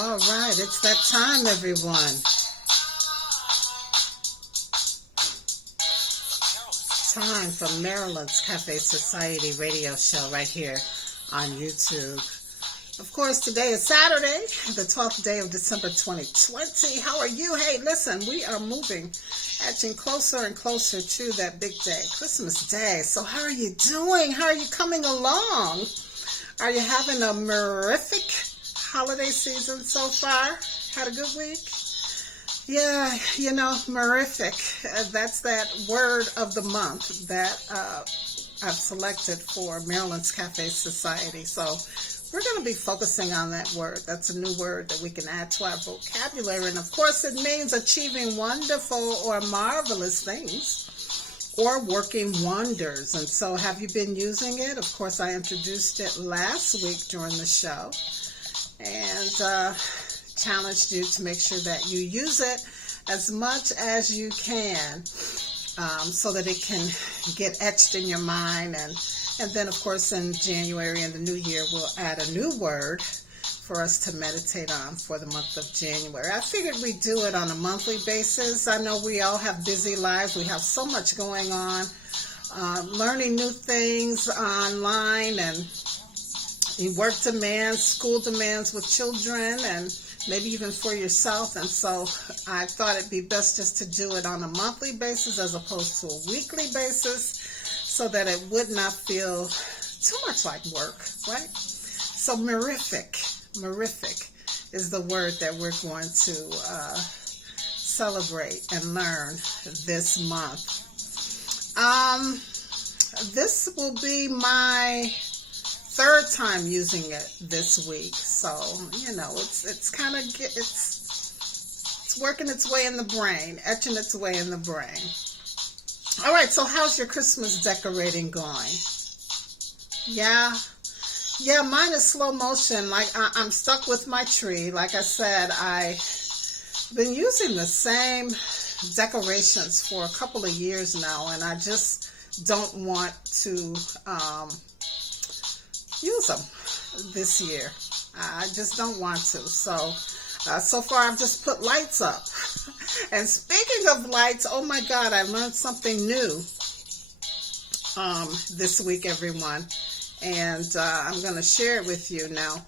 All right, it's that time, everyone. Time for Marilyn's Cafe Society radio show right here on YouTube. Of course, today is Saturday, the 12th day of December 2020. How are you? Hey, listen, we are moving, edging closer and closer to that big day, Christmas Day. So how are you doing? How are you coming along? Are you having a terrific holiday season so far? Had a good week? Yeah, terrific. That's that word of the month that I've selected for Maryland's Cafe Society. So we're going to be focusing on that word. That's a new word that we can add to our vocabulary. And of course, it means achieving wonderful or marvelous things or working wonders. And so have you been using it? Of course, I introduced it last week during the show and challenged you to make sure that you use it as much as you can so that it can get etched in your mind. And then, of course, in January and the new year, we'll add a new word for us to meditate on for the month of January. I figured we'd do it on a monthly basis. I know we all have busy lives. We have so much going on, learning new things online and work demands, school demands with children, and maybe even for yourself. And so I thought it'd be best just to do it on a monthly basis as opposed to a weekly basis so that it would not feel too much like work, right? So mirific is the word that we're going to celebrate and learn this month. This will be my third time using it this week, so it's kind of it's working its way in the brain, etching its way in the brain. All right, so how's your Christmas decorating going? Yeah, mine is slow motion. Like I'm stuck with my tree. Like I said, I've been using the same decorations for a couple of years now, and I just don't want to use them this year. I just don't want to. So far I've just put lights up. And speaking of lights, oh my God, I learned something new this week, everyone. And I'm going to share it with you now.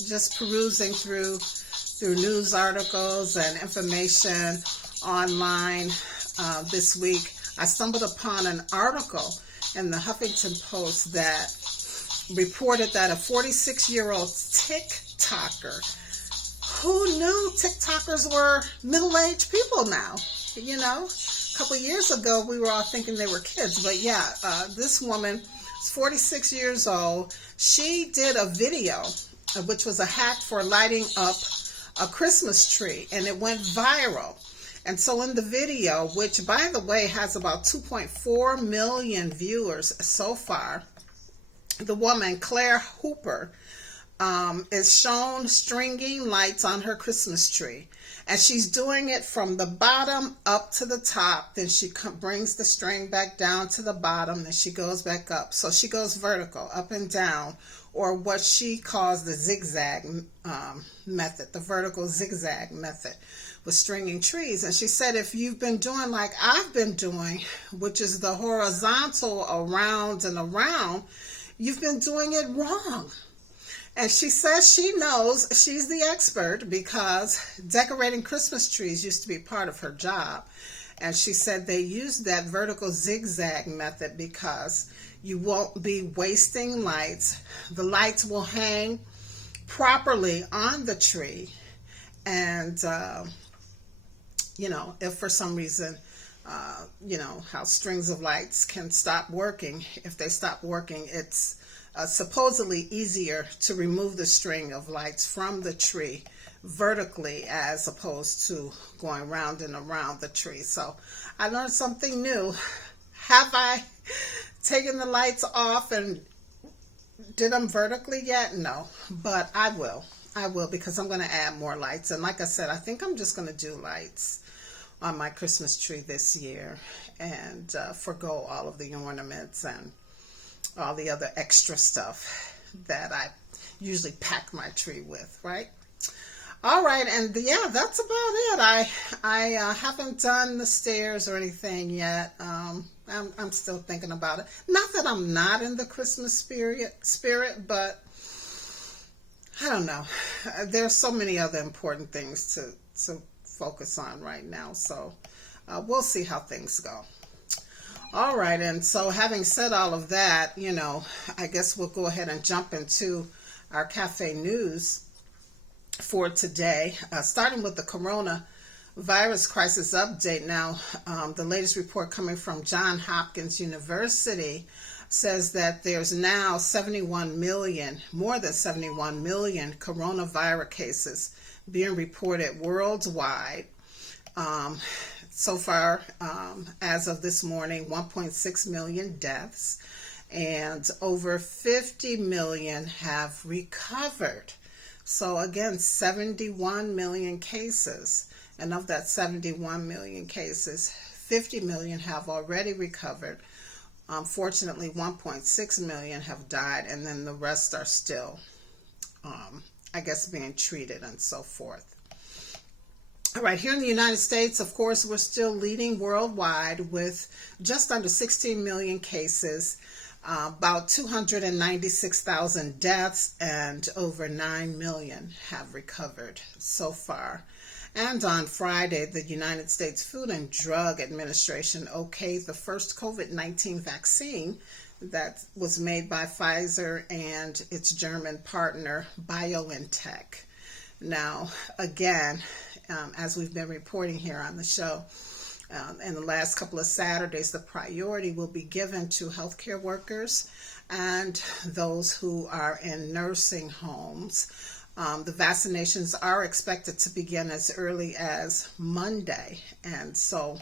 Just perusing through news articles and information online this week, I stumbled upon an article in the Huffington Post that reported that a 46-year-old TikToker, who knew TikTokers were middle-aged people now? A couple of years ago, we were all thinking they were kids. But yeah, this woman is 46 years old. She did a video, which was a hack for lighting up a Christmas tree, and it went viral. And so in the video, which by the way has about 2.4 million viewers so far, the woman, Claire Hooper, is shown stringing lights on her Christmas tree. And she's doing it from the bottom up to the top. Then she brings the string back down to the bottom. Then she goes back up. So she goes vertical, up and down, or what she calls the zigzag method, the vertical zigzag method with stringing trees. And she said, if you've been doing like I've been doing, which is the horizontal around and around, you've been doing it wrong. And she says she knows, she's the expert, because decorating Christmas trees used to be part of her job. And she said they used that vertical zigzag method because you won't be wasting lights. The lights will hang properly on the tree. And, if for some reason, how strings of lights can stop working. If they stop working, it's supposedly easier to remove the string of lights from the tree vertically as opposed to going round and around the tree. So I learned something new. Have I taken the lights off and did them vertically yet? No, but I will because I'm going to add more lights. And like I said, I think I'm just going to do lights on my Christmas tree this year and forgo all of the ornaments and all the other extra stuff that I usually pack my tree with, right? All right, and yeah, that's about it. I haven't done the stairs or anything yet. I'm still thinking about it. Not that I'm not in the Christmas spirit, but I don't know. There's so many other important things to focus on right now. So we'll see how things go. All right, and so having said all of that, I guess we'll go ahead and jump into our cafe news for today, starting with the coronavirus crisis update. Now, the latest report coming from Johns Hopkins University says that there's now more than 71 million coronavirus cases being reported worldwide. So far, as of this morning, 1.6 million deaths, and over 50 million have recovered. So again, 71 million cases, and of that 71 million cases, 50 million have already recovered. Fortunately, 1.6 million have died, and then the rest are still, being treated and so forth. All right, here in the United States, of course, we're still leading worldwide with just under 16 million cases, about 296,000 deaths, and over 9 million have recovered so far. And on Friday, the United States Food and Drug Administration okayed the first COVID-19 vaccine that was made by Pfizer and its German partner, BioNTech. Now, again, as we've been reporting here on the show, in the last couple of Saturdays, the priority will be given to healthcare workers and those who are in nursing homes. The vaccinations are expected to begin as early as Monday, and so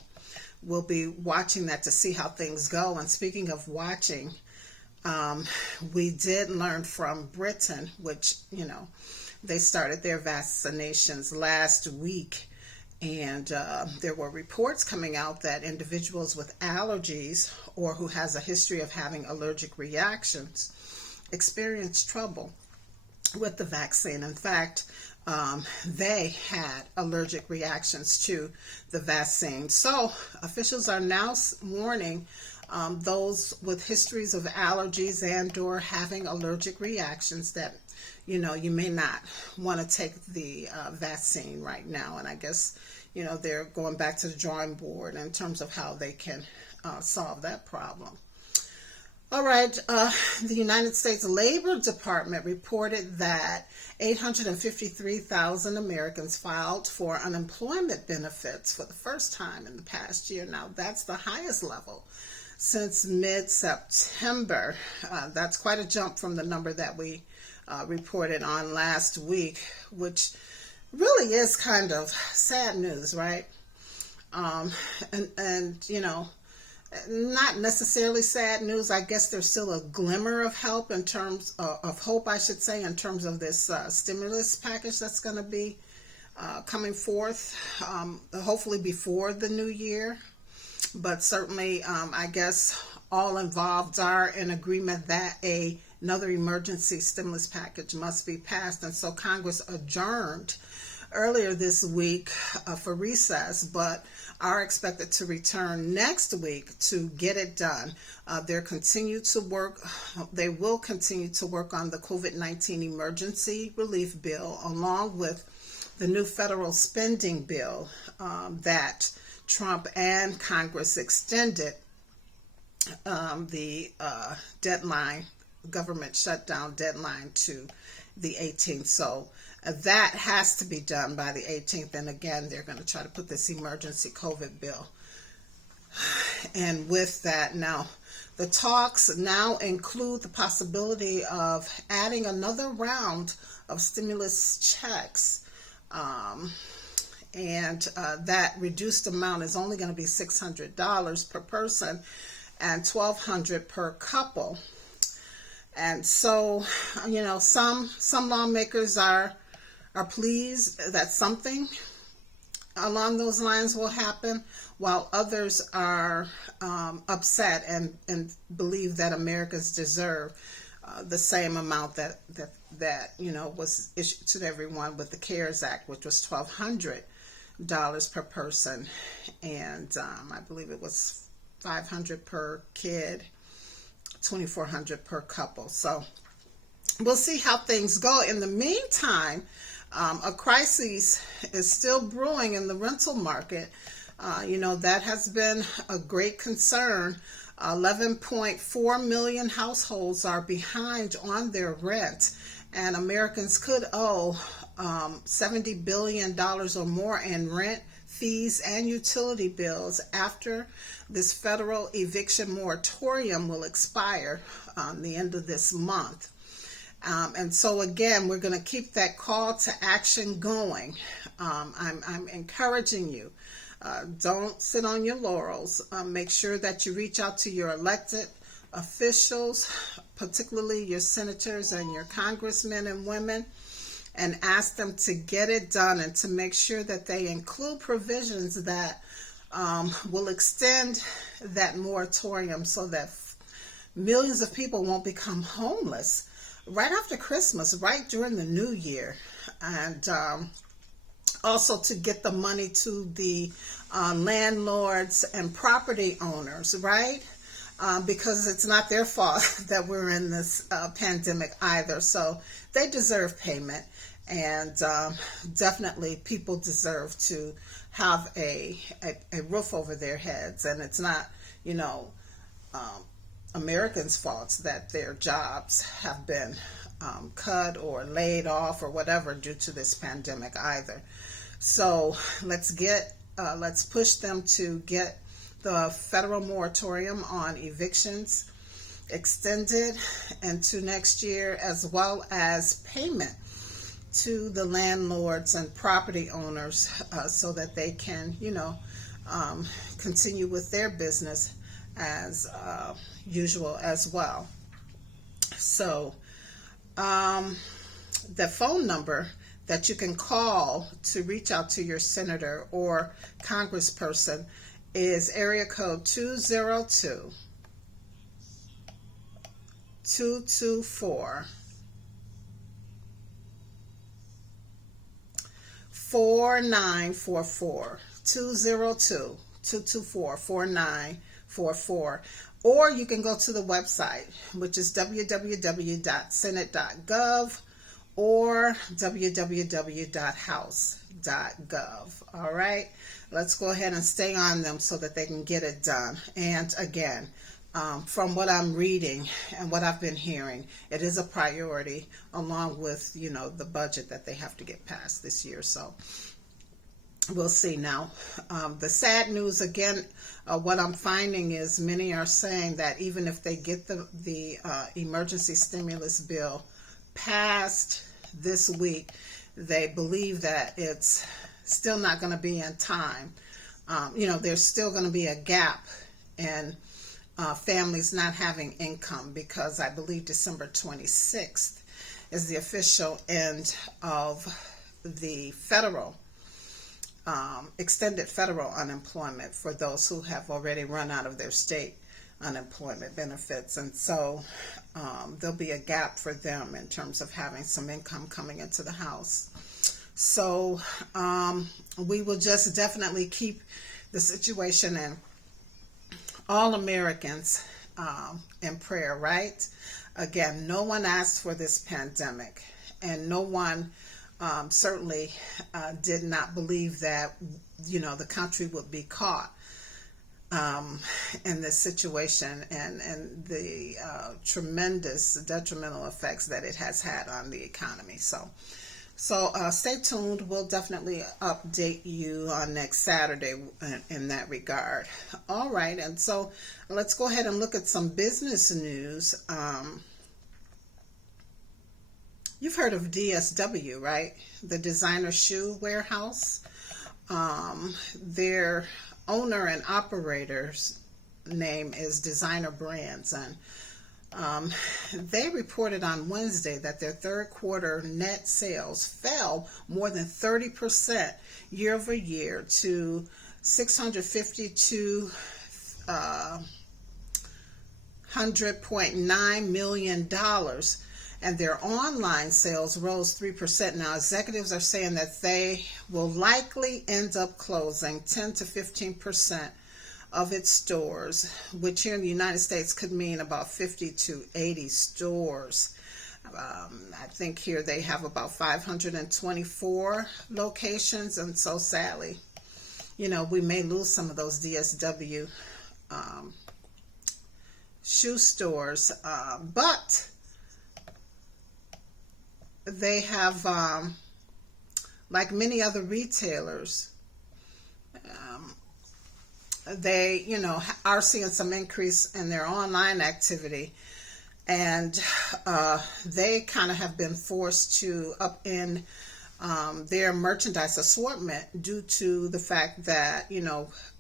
we'll be watching that to see how things go. And speaking of watching, we did learn from Britain, which, they started their vaccinations last week, and there were reports coming out that individuals with allergies or who has a history of having allergic reactions experience trouble with the vaccine. In fact, they had allergic reactions to the vaccine. So officials are now warning those with histories of allergies and or having allergic reactions that you may not want to take the vaccine right now. And I guess, they're going back to the drawing board in terms of how they can solve that problem. All right, the United States Labor Department reported that 853,000 Americans filed for unemployment benefits for the first time in the past year. Now, that's the highest level since mid-September. That's quite a jump from the number that we reported on last week, which really is kind of sad news, right? Not necessarily sad news. I guess there's still a glimmer of help in terms of hope, I should say, in terms of this stimulus package that's going to be coming forth, hopefully before the new year. But certainly, I guess all involved are in agreement that another emergency stimulus package must be passed. And so Congress adjourned earlier this week for recess, but are expected to return next week to get it done. They will continue to work on the COVID-19 emergency relief bill, along with the new federal spending bill that Trump and Congress extended the government shutdown deadline to the 18th. So that has to be done by the 18th. And again, they're going to try to put this emergency COVID bill. And with that, now the talks now include the possibility of adding another round of stimulus checks. And that reduced amount is only going to be $600 per person and $1,200 per couple. And so, some lawmakers are pleased that something along those lines will happen, while others are upset and believe that Americans deserve the same amount that that, was issued to everyone with the CARES Act, which was $1,200 per person, and I believe it was $500 per kid, $2,400 per couple. So we'll see how things go. In the meantime, a crisis is still brewing in the rental market. That has been a great concern. 11.4 million households are behind on their rent, and Americans could owe $70 billion or more in rent, fees, and utility bills after this federal eviction moratorium will expire the end of this month. And so again, we're going to keep that call to action going. I'm encouraging you. Don't sit on your laurels. Make sure that you reach out to your elected officials, particularly your senators and your congressmen and women, and ask them to get it done and to make sure that they include provisions that will extend that moratorium so that millions of people won't become homeless right after Christmas, right during the new year. And also to get the money to the landlords and property owners, right? Because it's not their fault that we're in this pandemic either. So they deserve payment, and definitely people deserve to have a roof over their heads. And it's not, Americans' faults that their jobs have been cut or laid off or whatever due to this pandemic either. So let's push them to get the federal moratorium on evictions extended into next year, as well as payment to the landlords and property owners so that they can, continue with their business as usual as well. So the phone number that you can call to reach out to your senator or congressperson is area code 202-224-4944. 202-224-4944. Or you can go to the website, which is www.senate.gov or www.house.gov. All right, let's go ahead and stay on them so that they can get it done. And again, from what I'm reading and what I've been hearing, it is a priority along with, the budget that they have to get passed this year. So we'll see. Now, the sad news again, what I'm finding is many are saying that even if they get the emergency stimulus bill passed this week, they believe that it's still not going to be in time. There's still going to be a gap in families not having income, because I believe December 26th is the official end of the federal extended federal unemployment for those who have already run out of their state unemployment benefits. And so there'll be a gap for them in terms of having some income coming into the house. So we will just definitely keep the situation and all Americans in prayer, right? Again, no one asked for this pandemic, and no one certainly did not believe that, the country would be caught in this situation and the tremendous detrimental effects that it has had on the economy. So stay tuned. We'll definitely update you on next Saturday in that regard. All right, and so let's go ahead and look at some business news. You've heard of DSW, right? The designer shoe warehouse. Their owner and operator's name is Designer Brands, and they reported on Wednesday that their third quarter net sales fell more than 30% year over year to $652.9 million. and their online sales rose 3%. Now, executives are saying that they will likely end up closing 10 to 15% of its stores, which here in the United States could mean about 50 to 80 stores. I think here they have about 524 locations, and so sadly, we may lose some of those DSW shoe stores, but they have, like many other retailers, they, are seeing some increase in their online activity, and they kind of have been forced to upend their merchandise assortment due to the fact that,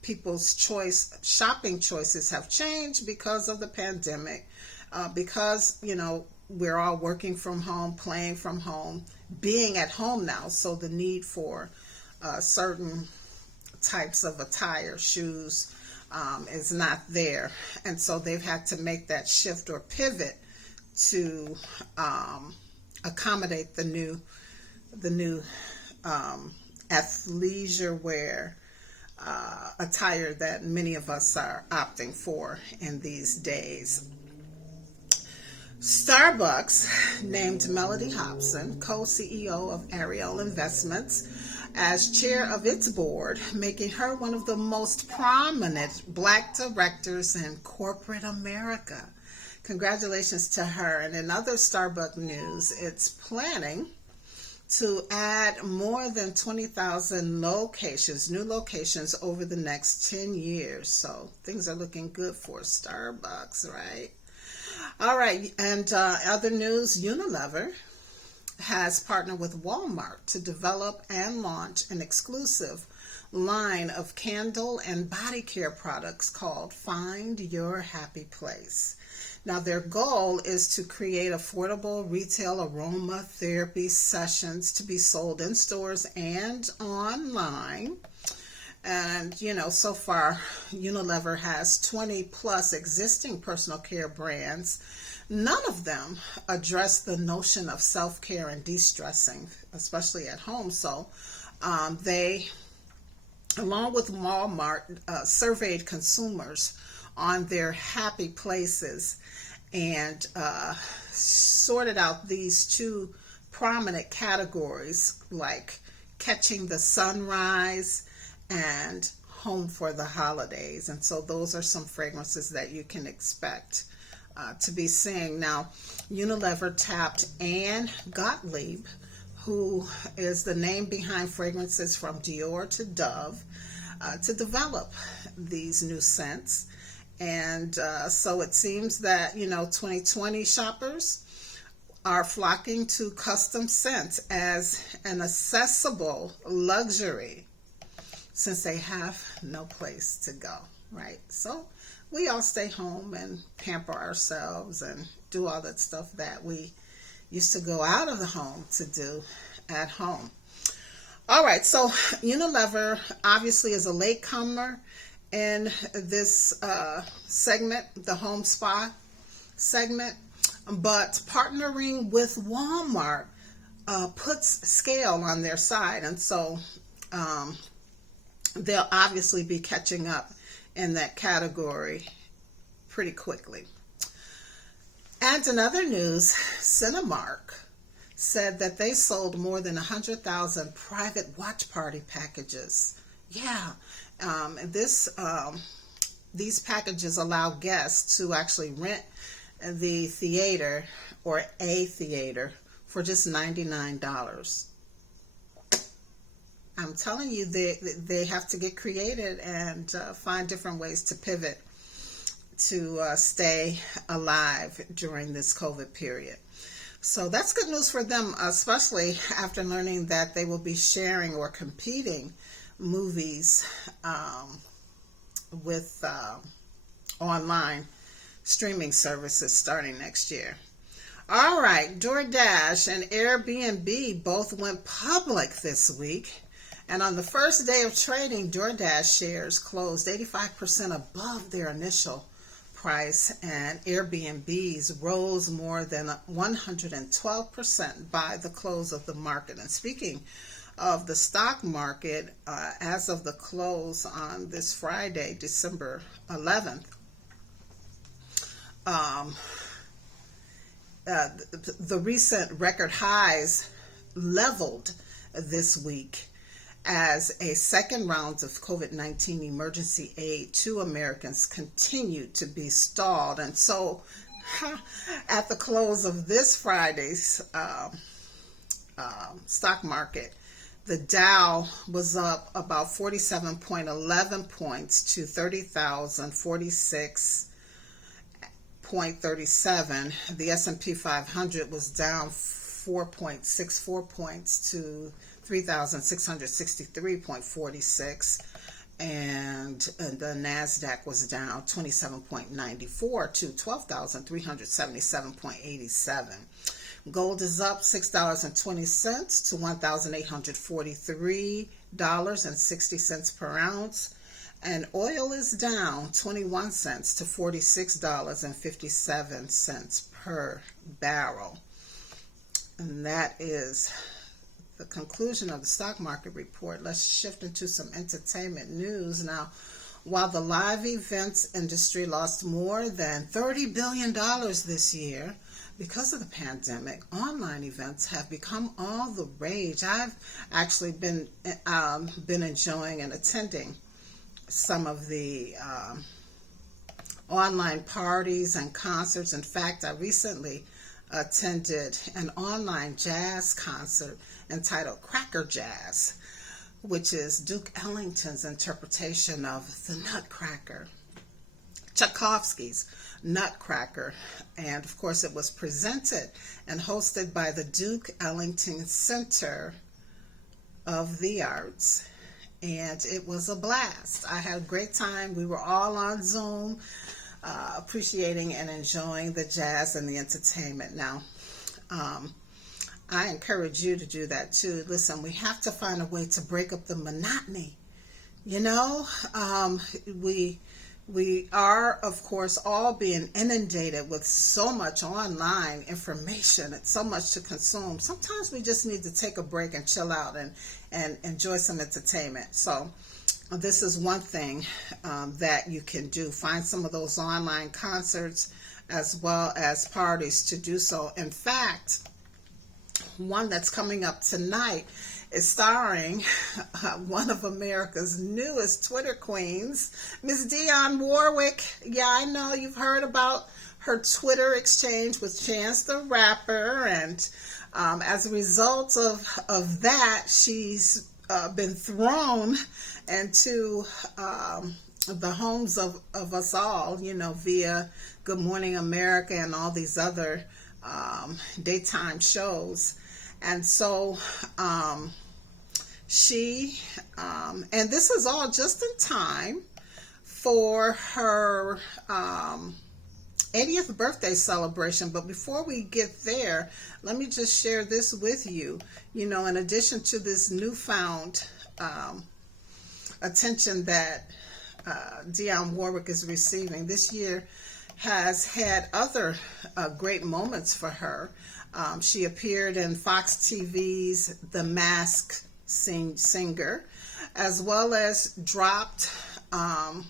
people's shopping choices have changed because of the pandemic, because, we're all working from home, playing from home, being at home now. So the need for certain types of attire, shoes, is not there. And so they've had to make that shift or pivot to accommodate the new athleisure wear attire that many of us are opting for in these days. Starbucks named Melody Hobson, co-CEO of Ariel Investments, as chair of its board, making her one of the most prominent Black directors in corporate America. Congratulations to her. And in other Starbucks news, it's planning to add more than 20,000 new locations over the next 10 years. So things are looking good for Starbucks, right? All right, and other news, Unilever has partnered with Walmart to develop and launch an exclusive line of candle and body care products called Find Your Happy Place. Now, their goal is to create affordable retail aromatherapy sessions to be sold in stores and online. And, so far, Unilever has 20 plus existing personal care brands. None of them address the notion of self-care and de-stressing, especially at home. So they, along with Walmart, surveyed consumers on their happy places and sorted out these two prominent categories, like catching the sunrise and home for the holidays. And so those are some fragrances that you can expect to be seeing. Now, Unilever tapped Anne Gottlieb, who is the name behind fragrances from Dior to Dove, to develop these new scents. And so it seems that, 2020 shoppers are flocking to custom scents as an accessible luxury, since they have no place to go, right? So we all stay home and pamper ourselves and do all that stuff that we used to go out of the home to do at home. All right, so Unilever obviously is a latecomer in this segment, the home spa segment, but partnering with Walmart puts scale on their side, and so they'll obviously be catching up in that category pretty quickly. And in other news, Cinemark said that they sold more than 100,000 private watch party packages. Yeah, these packages allow guests to actually rent the theater or a theater for just $99. I'm telling you, they have to get creative and find different ways to pivot to stay alive during this COVID period. So that's good news for them, especially after learning that they will be sharing or competing movies with online streaming services starting next year. All right, DoorDash and Airbnb both went public this week. And on the first day of trading, DoorDash shares closed 85% above their initial price and Airbnbs rose more than 112% by the close of the market. And speaking of the stock market, as of the close on this Friday, December 11th, the recent record highs leveled this week as a second round of COVID-19 emergency aid to Americans continued to be stalled. And so at the close of this Friday's stock market, the Dow was up about 47.11 points to 30,046.37. The S&P 500 was down 4.64 points to 3,663.46, and the NASDAQ was down 27.94 to 12,377.87. Gold is up $6.20 to $1,843.60 per ounce, and oil is down 21 cents to $46.57 per barrel. And that is the conclusion of the stock market report. Let's shift into some entertainment news. Now, while the live events industry lost more than $30 billion this year because of the pandemic, online events have become all the rage. I've actually been enjoying and attending some of the online parties and concerts. In fact, I recently attended an online jazz concert entitled Cracker Jazz, which is Duke Ellington's interpretation of the Nutcracker, Tchaikovsky's Nutcracker. And of course, it was presented and hosted by the Duke Ellington Center of the Arts. And it was a blast. I had a great time. We were all on Zoom, appreciating and enjoying the jazz and the entertainment. Now, I encourage you to do that too. Listen, we have to find a way to break up the monotony. You know, we are, of course, all being inundated with so much online information. It's so much to consume. Sometimes we just need to take a break and chill out and enjoy some entertainment. So this is one thing that you can do. Find some of those online concerts as well as parties to do so. In fact, one that's coming up tonight is starring one of America's newest Twitter queens, Miss Dionne Warwick. Yeah, I know you've heard about her Twitter exchange with Chance the Rapper, and as a result of that, she's been thrown into the homes of us all, you know, via Good Morning America and all these other daytime shows. And so she, and this is all just in time for her 80th birthday celebration. But before we get there, let me just share this with you. You know, in addition to this newfound attention that Dionne Warwick is receiving, this year has had other great moments for her. She appeared in Fox TV's The Masked Singer, as well as dropped by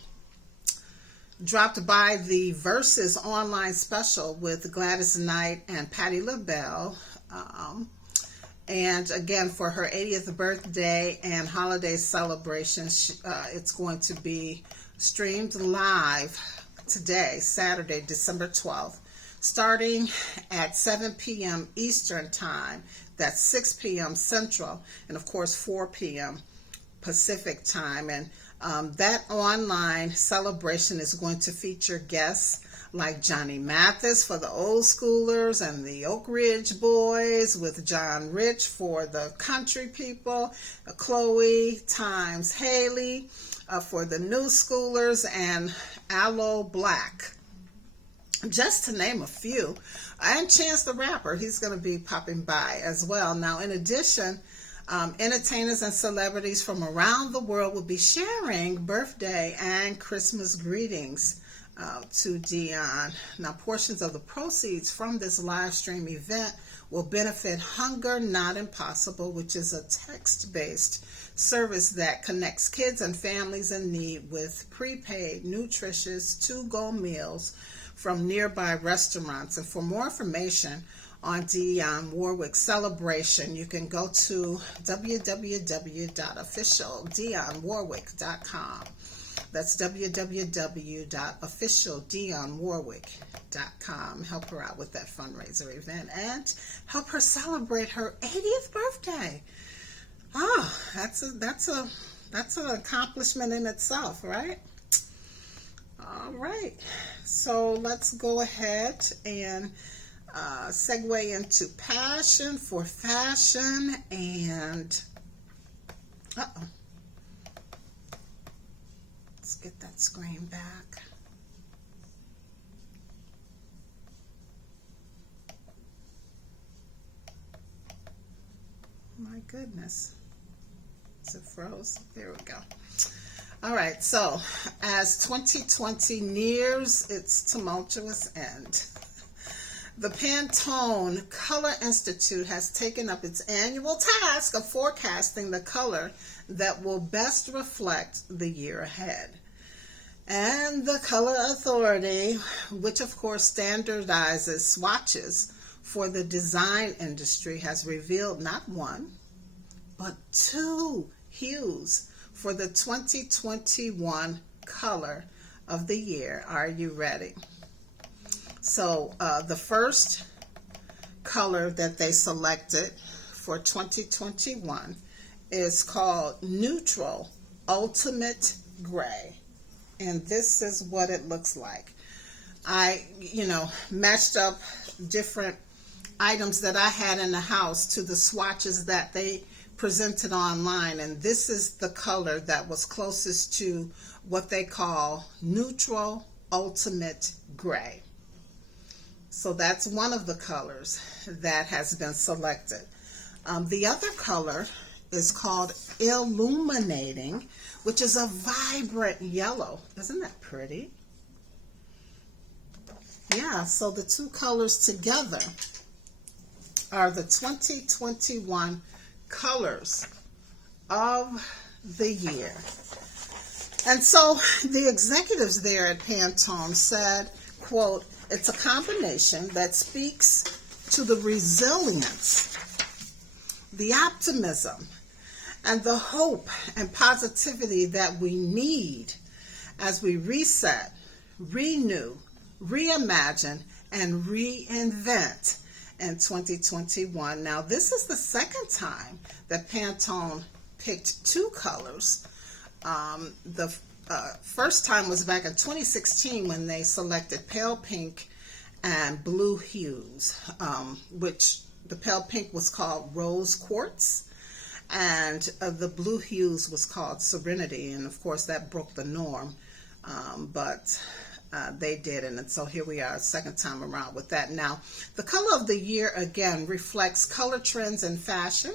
the Versus online special with Gladys Knight and Patti LaBelle. And again, for her 80th birthday and holiday celebration, it's going to be streamed live today, Saturday, December 12th, starting at 7 p.m. Eastern Time. That's 6 p.m. Central, and of course 4 p.m. Pacific Time. And that online celebration is going to feature guests like Johnny Mathis for the old schoolers and the Oak Ridge Boys, with John Rich for the country people, Chloe times Haley for the new schoolers, and Aloe Black, just to name a few. And Chance the Rapper, he's going to be popping by as well. Now, in addition, entertainers and celebrities from around the world will be sharing birthday and Christmas greetings to Dion. Now, portions of the proceeds from this live stream event will benefit Hunger Not Impossible, which is a text-based service that connects kids and families in need with prepaid, nutritious, to-go meals from nearby restaurants. And for more information on Dionne Warwick's celebration, you can go to www.officialdionnewarwick.com. That's www.officialdionnewarwick.com. Help her out with that fundraiser event and help her celebrate her 80th birthday. Oh, that's an accomplishment in itself, right? All right, so let's go ahead and segue into passion for fashion. And let's get that screen back. My goodness, is it froze? There we go. All right, so as 2020 nears its tumultuous end, the Pantone Color Institute has taken up its annual task of forecasting the color that will best reflect the year ahead. And the Color Authority, which of course standardizes swatches for the design industry, has revealed not one, but two hues for the 2021 color of the year. Are you ready? So the first color that they selected for 2021 is called Neutral Ultimate Gray. And this is what it looks like. I, matched up different items that I had in the house to the swatches that they presented online, and this is the color that was closest to what they call Neutral Ultimate Gray. So that's one of the colors that has been selected. The other color is called Illuminating, which is a vibrant yellow. Isn't that pretty? Yeah, so the two colors together are the 2021 colors of the year. And so the executives there at Pantone said, quote, "It's a combination that speaks to the resilience, the optimism, and the hope and positivity that we need as we reset, renew, reimagine, and reinvent in 2021. Now, this is the second time that Pantone picked two colors. The first time was back in 2016 when they selected pale pink and blue hues, which the pale pink was called Rose Quartz, and the blue hues was called Serenity. And of course, that broke the norm, but they did, and so here we are, second time around with that. Now, the color of the year again reflects color trends in fashion,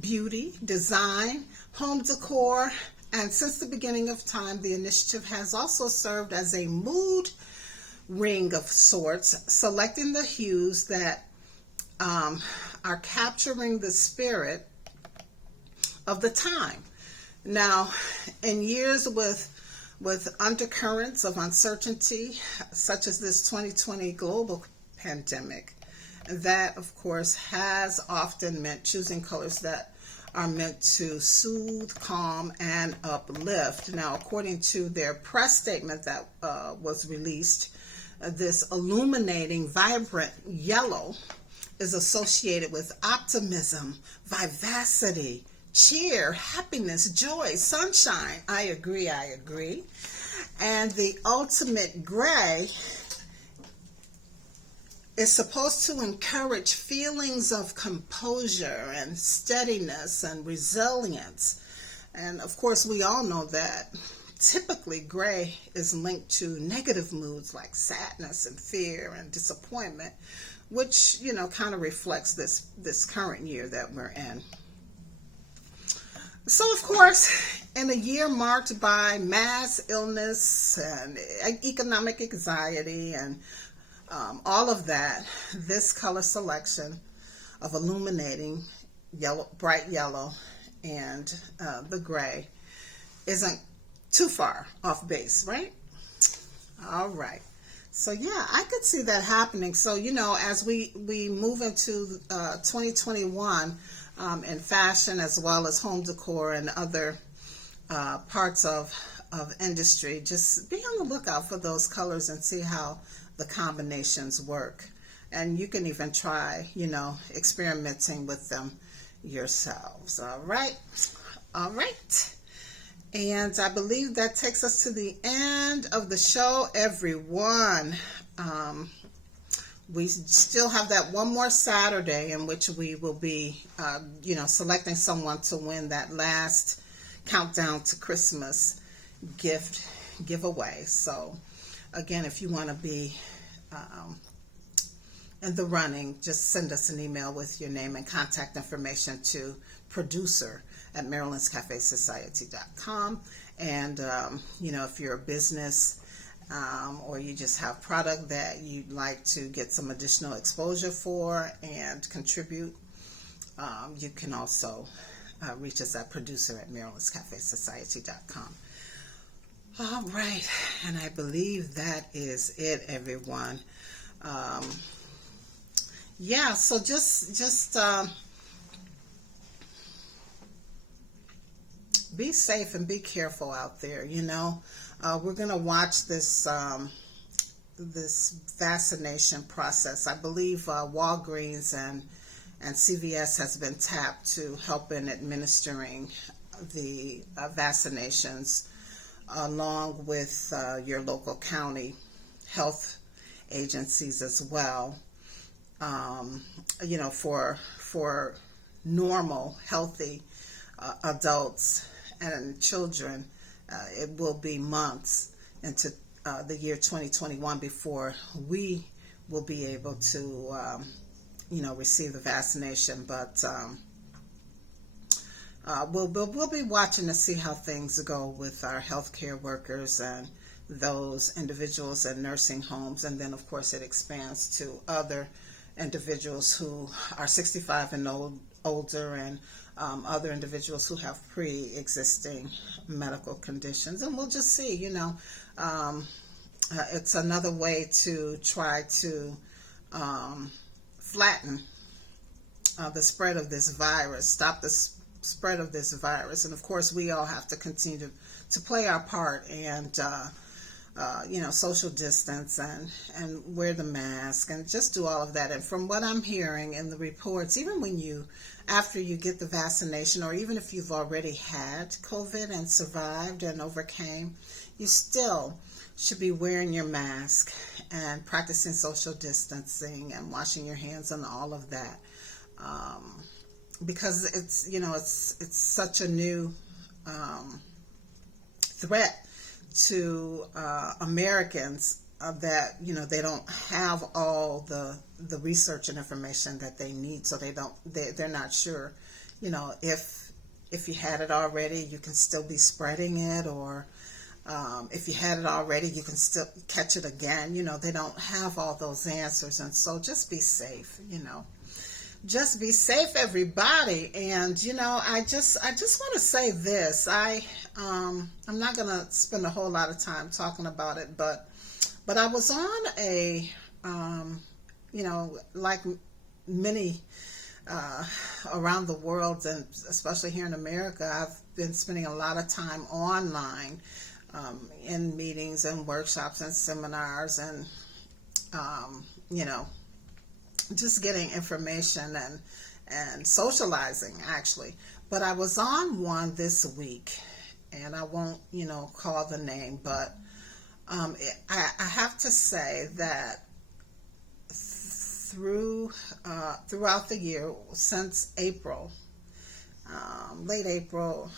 beauty, design, home decor, and since the beginning of time, the initiative has also served as a mood ring of sorts, selecting the hues that are capturing the spirit of the time. Now, in years with undercurrents of uncertainty, such as this 2020 global pandemic, that, of course, has often meant choosing colors that are meant to soothe, calm, and uplift. Now, according to their press statement that was released, this illuminating, vibrant yellow is associated with optimism, vivacity, cheer, happiness, joy, sunshine. I agree. And the ultimate gray is supposed to encourage feelings of composure and steadiness and resilience. And of course, we all know that typically gray is linked to negative moods like sadness and fear and disappointment, which, kind of reflects this current year that we're in. So, of course, in a year marked by mass illness and economic anxiety and all of that, this color selection of illuminating yellow, bright yellow, and the gray isn't too far off base, right? All right. So yeah, I could see that happening. So, as we move into 2021 in fashion as well as home decor and other parts of industry, just be on the lookout for those colors and see how the combinations work. And you can even try, experimenting with them yourselves. All right. All right. And I believe that takes us to the end of the show, everyone. We still have that one more Saturday in which we will be, selecting someone to win that last countdown to Christmas gift giveaway. So, again, if you want to be in the running, just send us an email with your name and contact information to producer@MarylandsCafeSociety.com. And, if you're a business or you just have product that you'd like to get some additional exposure for and contribute, you can also reach us at producer@MarylandsCafeSociety.com. All right, and I believe that is it, everyone. So just be safe and be careful out there. We're gonna watch this this vaccination process. I believe Walgreens and CVS has been tapped to help in administering the vaccinations, along with your local county health agencies as well. For normal, healthy adults and children, it will be months into the year 2021 before we will be able to, receive the vaccination. But we'll be watching to see how things go with our healthcare workers and those individuals in nursing homes, and then of course it expands to other individuals who are 65 and older, and other individuals who have pre-existing medical conditions. And we'll just see, it's another way to try to flatten the spread of this virus, stop the spread of this virus. And of course we all have to continue to play our part and social distance and wear the mask and just do all of that. And from what I'm hearing in the reports, even after you get the vaccination, or even if you've already had COVID and survived and overcame, you still should be wearing your mask and practicing social distancing and washing your hands and all of that. Because it's such a new threat to Americans that they don't have all the research and information that they need, so they're not sure if you had it already you can still be spreading it, or if you had it already you can still catch it again. They don't have all those answers. And so just be safe. Just be safe, everybody. And I just want to say this. I'm not going to spend a whole lot of time talking about it, but I was on a like many around the world, and especially here in America, I've been spending a lot of time online in meetings and workshops and seminars, and just getting information and socializing, actually. But I was on one this week, and I won't call the name, but I have to say that throughout the year, since April, late April,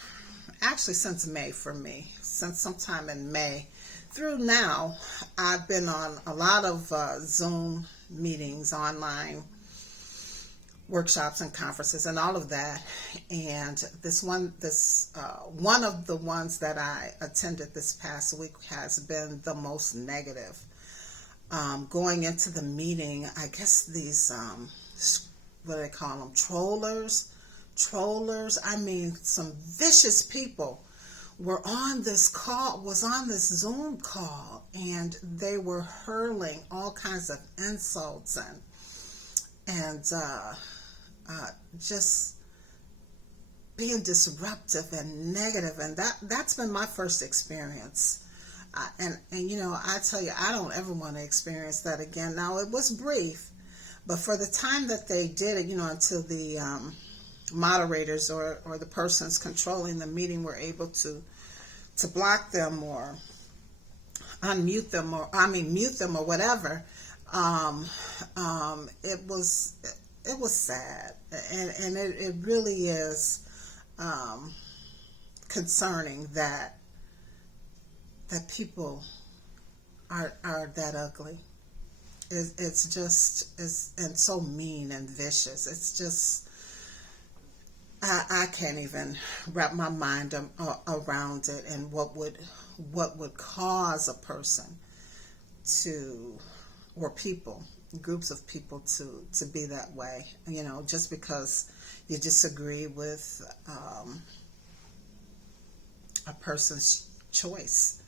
actually since May for me, since sometime in May through now, I've been on a lot of Zoom meetings online workshops and conferences and all of that. And one of the ones that I attended this past week has been the most negative. Going into the meeting, I guess these, what do they call them? Trollers. I mean, some vicious people were on this Zoom call, and they were hurling all kinds of insults and just being disruptive and negative. And that's been my first experience. And I tell you, I don't ever want to experience that again. Now, it was brief, but for the time that they did it, until the moderators or the persons controlling the meeting were able to block them or unmute them, or mute them or whatever, it was sad, and it really is concerning that people are that ugly. It's just and so mean and vicious. It's just, I can't even wrap my mind around it, and what would cause a person or groups of people to be that way, just because you disagree with a person's choice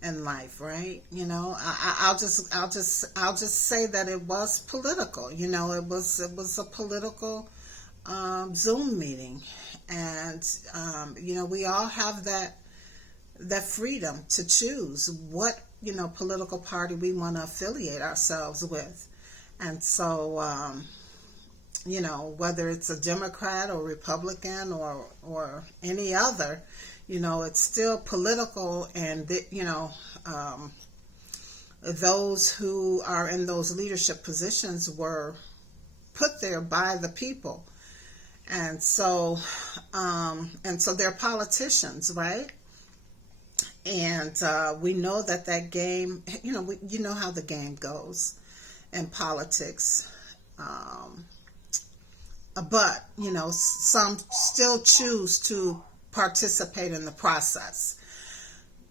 in life, right? I'll just say that it was political. It was a political Zoom meeting, and we all have that freedom to choose what political party we want to affiliate ourselves with. And so whether it's a Democrat or Republican or any other, it's still political, and those who are in those leadership positions were put there by the people. And so they're politicians, right? And we know that game, you know how the game goes in politics. But, some still choose to participate in the process.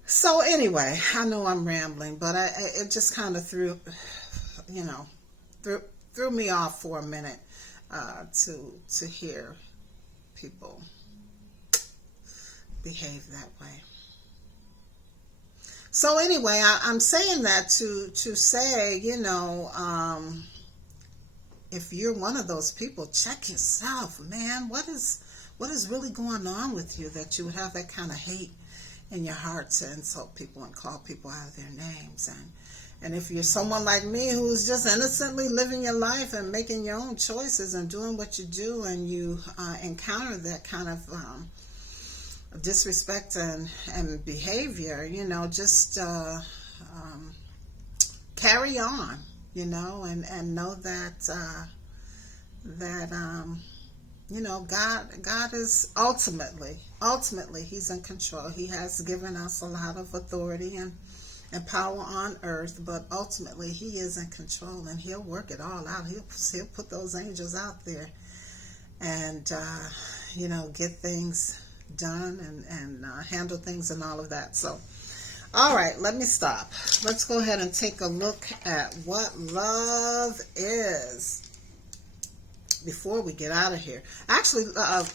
So anyway, I know I'm rambling, but it just kind of threw me off for a minute to hear people behave that way. So anyway, I'm saying that to say, if you're one of those people, check yourself, man. What is really going on with you that you would have that kind of hate in your heart to insult people and call people out of their names? And if you're someone like me who's just innocently living your life and making your own choices and doing what you do, and you encounter that kind of disrespect and behavior, just carry on, and know that God is ultimately He's in control. He has given us a lot of authority and power on earth, but ultimately He is in control, and He'll work it all out. He'll put those angels out there and get things done and handle things and all of that. So all right, let me stop. Let's go ahead and take a look at what love is before we get out of here. Actually,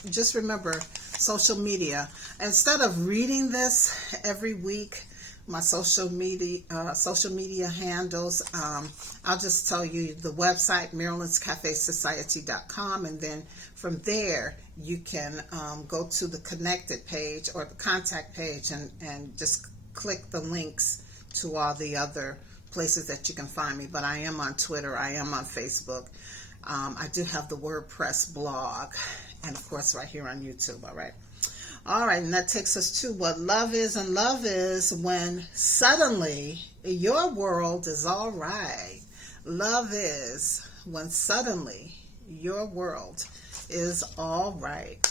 just remember social media. Instead of reading this every week, my social media handles, I'll just tell you the website, Maryland'sCafeSociety.com, and then from there you can go to the connected page or the contact page and just click the links to all the other places that you can find me. But I am on Twitter, I am on Facebook, I do have the WordPress blog, and of course right here on YouTube. All right, and that takes us to what love is. And love is when suddenly your world is all right. Love is when suddenly your world is all right.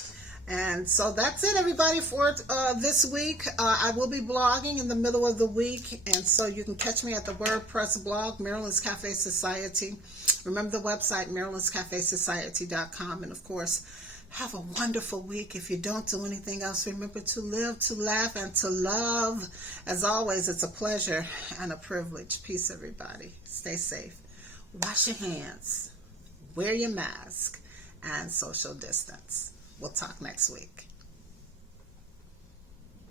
And so that's it, everybody, for this week. I will be blogging in the middle of the week, and so you can catch me at the WordPress blog, Marilyn's Cafe Society. Remember the website, Maryland'sCafeSociety.com. And of course, have a wonderful week. If you don't do anything else, remember to live, to laugh, and to love. As always, it's a pleasure and a privilege. Peace, everybody. Stay safe. Wash your hands. Wear your mask. And social distance. We'll talk next week.